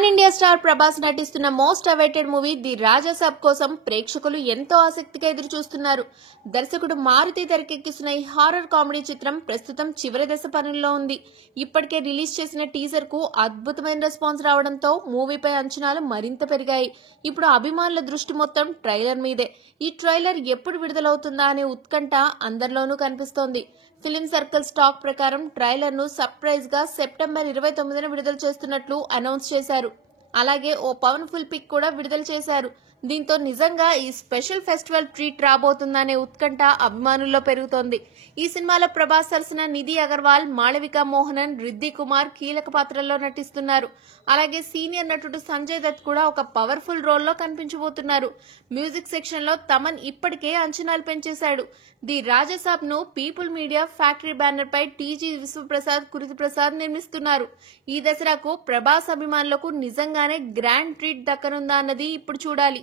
Pan India star Prabhas నటిస్తున్న most awaited movie the Raja Saab కోసం ప్రేక్షకులు ఎంతో ఆసక్తిగా ఎదురుచూస్తున్నారు. దర్శకుడు మారుతి తెరకెక్కిస్తున్న ఈ హారర్ కామెడీ చిత్రం ప్రస్తుతం చివరి దశ పనుల్లో ఉంది. ఇప్పటికే రిలీజ్ చేసిన టీజర్ కు అద్భుతమైన రెస్పాన్స్ రావడంతో మూవీపై అంచనాలు మరింత పెరిగాయి. ఇప్పుడు అభిమానుల దృష్టి మొత్తం ట్రైలర్ మీదే. ఈ ట్రైలర్ ఎప్పుడు విడుదలవుతుందా అనే ఉత్కంఠ అందరిలోనూ కనిపిస్తోంది. ఫిలిం సర్కిల్ స్టాక్ ప్రకారం ట్రైలర్ ను సర్ప్రైజ్ గా సెప్టెంబర్ 29న విడుదల చేస్తున్నట్లు అనౌన్స్ చేశారు. అలాగే ఓ పవర్ఫుల్ పిక్ కూడా విడుదల చేశారు. దీంతో నిజంగా ఈ స్పెషల్ ఫెస్టివల్ ట్రీట్ రాబోతుందనే ఉత్కంఠ అభిమానుల్లో పెరుగుతోంది. ఈ సినిమాలో ప్రభాస్ సరసన నిధి అగర్వాల్, మాళవిక మోహనన్, రిద్ది కుమార్ కీలక పాత్రల్లో నటిస్తున్నారు. అలాగే సీనియర్ నటుడు సంజయ్ దత్ కూడా ఒక పవర్ఫుల్ రోల్లో కనిపించబోతున్నారు. మ్యూజిక్ సెక్షన్ లో తమన్ ఇప్పటికే అంచనాలు పెంచేశాడు. ది రాజాసాబ్ ను పీపుల్ మీడియా ఫ్యాక్టరీ బ్యానర్ పై టీజీ విశ్వప్రసాద్, కృతి ప్రసాద్ నిర్మిస్తున్నారు. ఈ దసరాకు ప్రభాస్ అభిమానులకు నిజంగానే గ్రాండ్ ట్రీట్ దక్కనుందా అన్నది ఇప్పుడు చూడాలి.